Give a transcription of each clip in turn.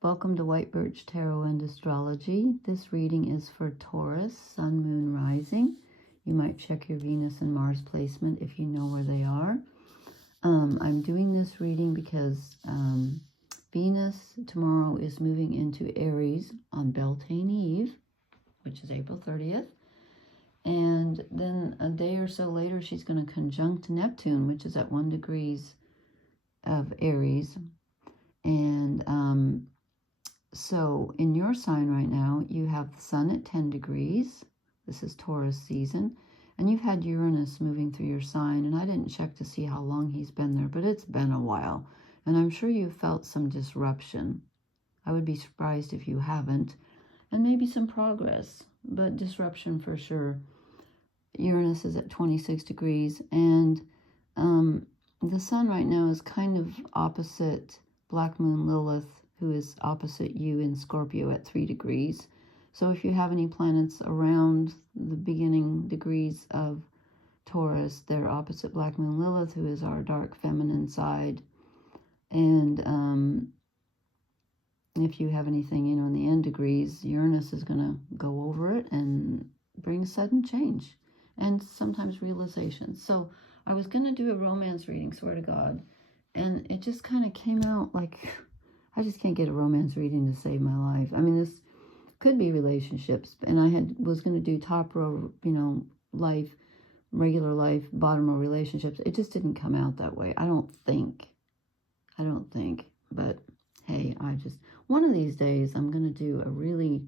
Welcome to White Birch Tarot and Astrology. This reading is for Taurus, Sun, Moon, Rising. You might check your Venus and Mars placement if you know where they are. I'm doing this reading because Venus tomorrow is moving into Aries on Beltane Eve, which is April 30th. And then a day or so later, she's going to conjunct Neptune, which is at 1 degree of Aries. And so in your sign right now, you have the sun at 10 degrees. This is Taurus season. And you've had Uranus moving through your sign. And I didn't check to see how long he's been there, but it's been a while. And I'm sure you've felt some disruption. I would be surprised if you haven't. And maybe some progress, but disruption for sure. Uranus is at 26 degrees. And the sun right now is kind of opposite Black Moon Lilith, who is opposite you in Scorpio at 3 degrees. So if you have any planets around the beginning degrees of Taurus, they're opposite Black Moon Lilith, who is our dark feminine side. And if you have anything, in the end degrees, Uranus is going to go over it and bring sudden change and sometimes realizations. So I was going to do a romance reading, swear to God, and it just kind of came out like... I just can't get a romance reading to save my life. I mean, this could be relationships. And I was going to do top row, life, regular life, bottom row relationships. It just didn't come out that way. I don't think. But hey, one of these days, I'm going to do a really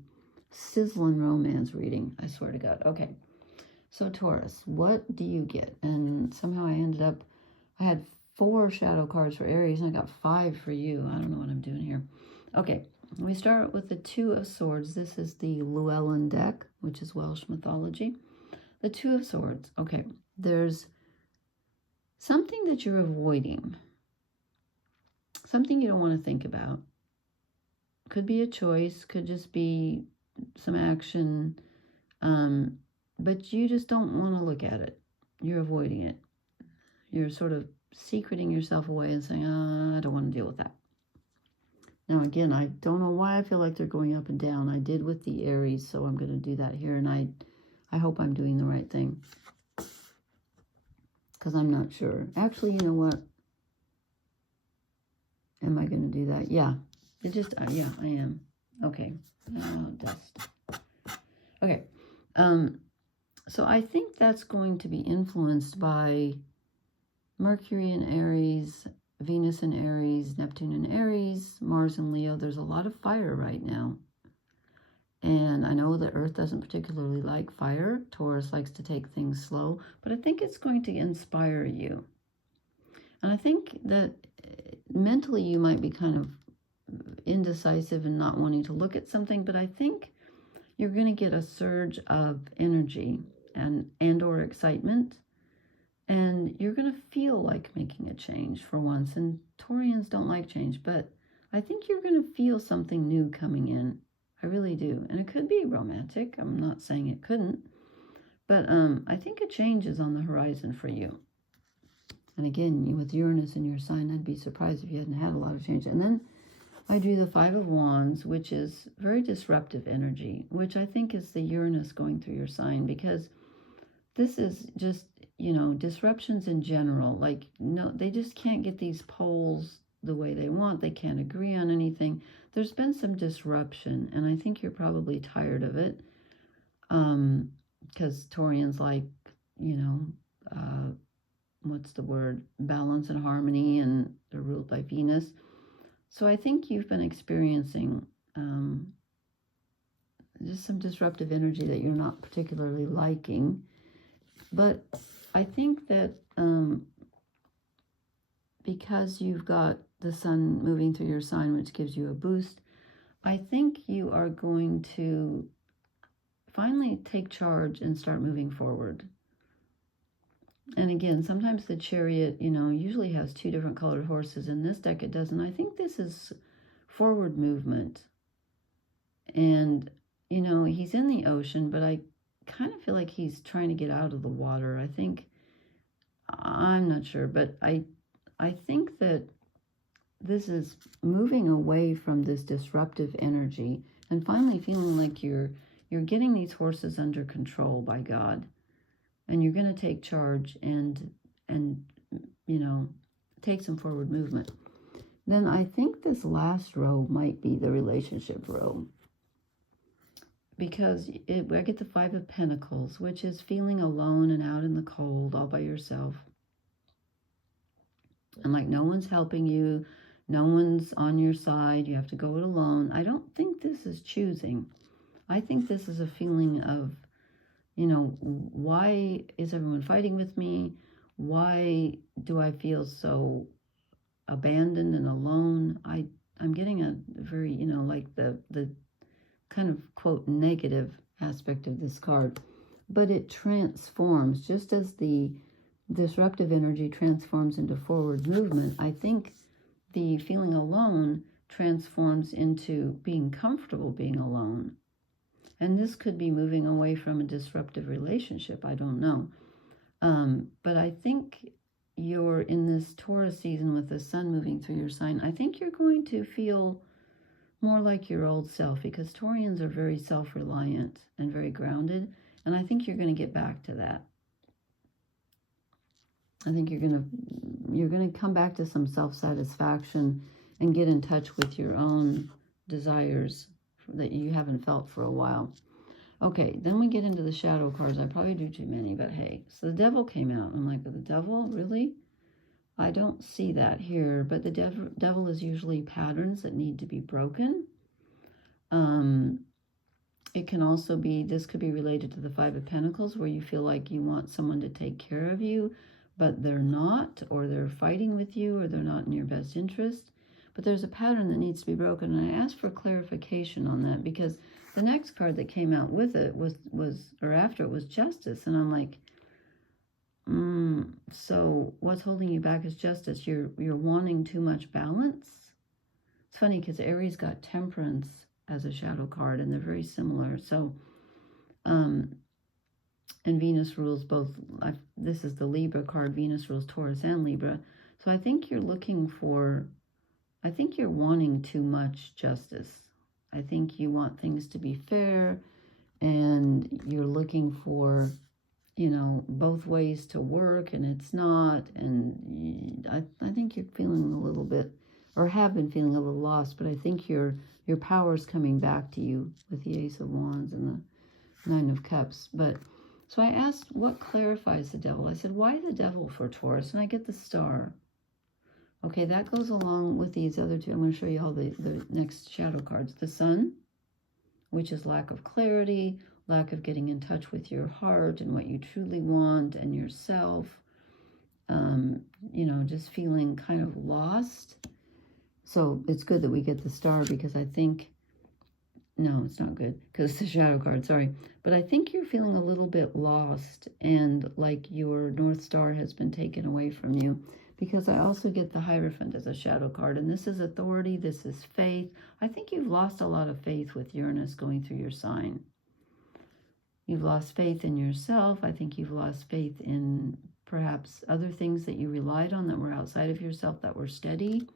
sizzling romance reading. I swear to God. Okay. So Taurus, what do you get? And somehow I had 4 shadow cards for Aries, and I got 5 for you. I don't know what I'm doing here. Okay, we start with the 2 of Swords. This is the Llewellyn deck, which is Welsh mythology. The 2 of Swords. Okay, there's something that you're avoiding. Something you don't want to think about. Could be a choice, could just be some action, but you just don't want to look at it. You're avoiding it. You're sort of secreting yourself away and saying, I don't want to deal with that. Now, again, I don't know why I feel like they're going up and down. I did with the Aries, so I'm going to do that here. And I hope I'm doing the right thing, because I'm not sure. Actually, you know what? Am I going to do that? Yeah. Yeah, I am. Okay. Dust. Okay. So I think that's going to be influenced by Mercury in Aries, Venus in Aries, Neptune in Aries, Mars in Leo. There's a lot of fire right now. And I know that Earth doesn't particularly like fire. Taurus likes to take things slow. But I think it's going to inspire you. And I think that mentally you might be kind of indecisive and not wanting to look at something. But I think you're going to get a surge of energy and or excitement. And you're going to feel like making a change for once. And Taurians don't like change, but I think you're going to feel something new coming in. I really do. And it could be romantic. I'm not saying it couldn't. But I think a change is on the horizon for you. And again, with Uranus in your sign, I'd be surprised if you hadn't had a lot of change. And then I drew the 5 of Wands, which is very disruptive energy, which I think is the Uranus going through your sign, because this is just, disruptions in general. Like, no, they just can't get these poles the way they want. They can't agree on anything. There's been some disruption, and I think you're probably tired of it. Because Taurians like, what's the word? Balance and harmony, and they're ruled by Venus. So I think you've been experiencing just some disruptive energy that you're not particularly liking. But I think that because you've got the sun moving through your sign, which gives you a boost, I think you are going to finally take charge and start moving forward. And again, sometimes the Chariot, usually has 2 different colored horses. In this deck, it doesn't. I think this is forward movement. And, he's in the ocean, but I kind of feel like he's trying to get out of the water. I'm not sure, but I think that this is moving away from this disruptive energy and finally feeling like you're getting these horses under control by God, and you're going to take charge and you know, take some forward movement. Then I think this last row might be the relationship row, because I get the Five of Pentacles, which is feeling alone and out in the cold all by yourself. And like no one's helping you, no one's on your side, you have to go it alone. I don't think this is choosing. I think this is a feeling of, you know, why is everyone fighting with me? Why do I feel so abandoned and alone? I'm getting a very, you know, like the kind of, quote, negative aspect of this card. But it transforms, just as the disruptive energy transforms into forward movement. I think the feeling alone transforms into being comfortable being alone. And this could be moving away from a disruptive relationship. I don't know. But I think you're in this Taurus season with the sun moving through your sign. I think you're going to feel more like your old self, because Taurians are very self-reliant and very grounded. And I think you're going to get back to that. I think you're going to come back to some self-satisfaction and get in touch with your own desires that you haven't felt for a while. Okay, then we get into the shadow cards. I probably do too many, but hey. So the devil came out. I'm like, the devil? Really? I don't see that here, but the devil is usually patterns that need to be broken. It can also be, this could be related to the Five of Pentacles, where you feel like you want someone to take care of you, but they're not, or they're fighting with you, or they're not in your best interest. But there's a pattern that needs to be broken, and I asked for clarification on that, because the next card that came out with it was or after it was Justice, and I'm like, so what's holding you back is justice. You're wanting too much balance. It's funny because Aries got Temperance as a shadow card, and they're very similar. So, and Venus rules both. This is the Libra card. Venus rules Taurus and Libra. So I think you're looking for, I think you're wanting too much justice. I think you want things to be fair, and you're looking for, you know, both ways to work, and it's not. And I think you're feeling a little bit, or have been feeling a little lost, but I think your power's coming back to you with the Ace of Wands and the Nine of Cups. But so I asked, what clarifies the devil? I said, why the devil for Taurus? And I get the Star. Okay, that goes along with these other two. I'm going to show you all the next shadow cards. The Sun, which is lack of clarity, lack of getting in touch with your heart and what you truly want and yourself. You know, just feeling kind of lost. So it's good that we get the Star, because I think, no, it's not good because it's a shadow card, sorry. But I think you're feeling a little bit lost, and like your North Star has been taken away from you. Because I also get the Hierophant as a shadow card, and this is authority, this is faith. I think you've lost a lot of faith with Uranus going through your sign. You've lost faith in yourself. I think you've lost faith in perhaps other things that you relied on that were outside of yourself, that were steady.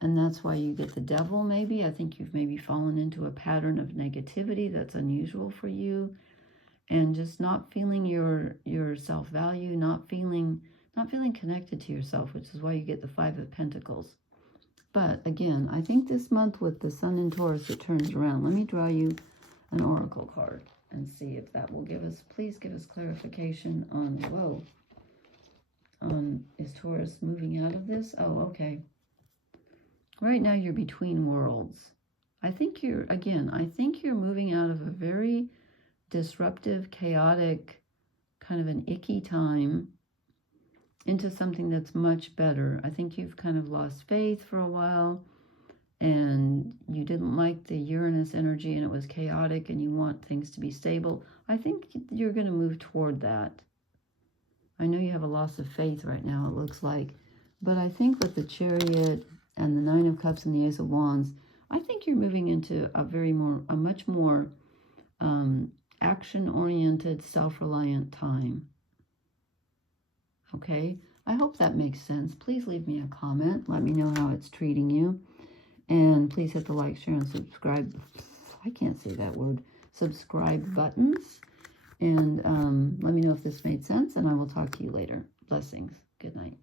And that's why you get the devil, maybe. I think you've maybe fallen into a pattern of negativity that's unusual for you. And just not feeling your self-value, not feeling connected to yourself, which is why you get the Five of Pentacles. But again, I think this month with the Sun in Taurus, it turns around. Let me draw you an oracle card and see if that will give us, please give us clarification on, is Taurus moving out of this? Oh, okay. Right now you're between worlds. I think you're moving out of a very disruptive, chaotic, kind of an icky time into something that's much better. I think you've kind of lost faith for a while, and you didn't like the Uranus energy, and it was chaotic, and you want things to be stable. I think you're going to move toward that. I know you have a loss of faith right now, it looks like, but I think with the Chariot and the Nine of Cups and the Ace of Wands, I think you're moving into a much more action-oriented, self-reliant time. Okay, I hope that makes sense. Please leave me a comment. Let me know how it's treating you. And please hit the like, share, and subscribe. I can't say that word. Subscribe buttons. And let me know if this made sense. And I will talk to you later. Blessings. Good night.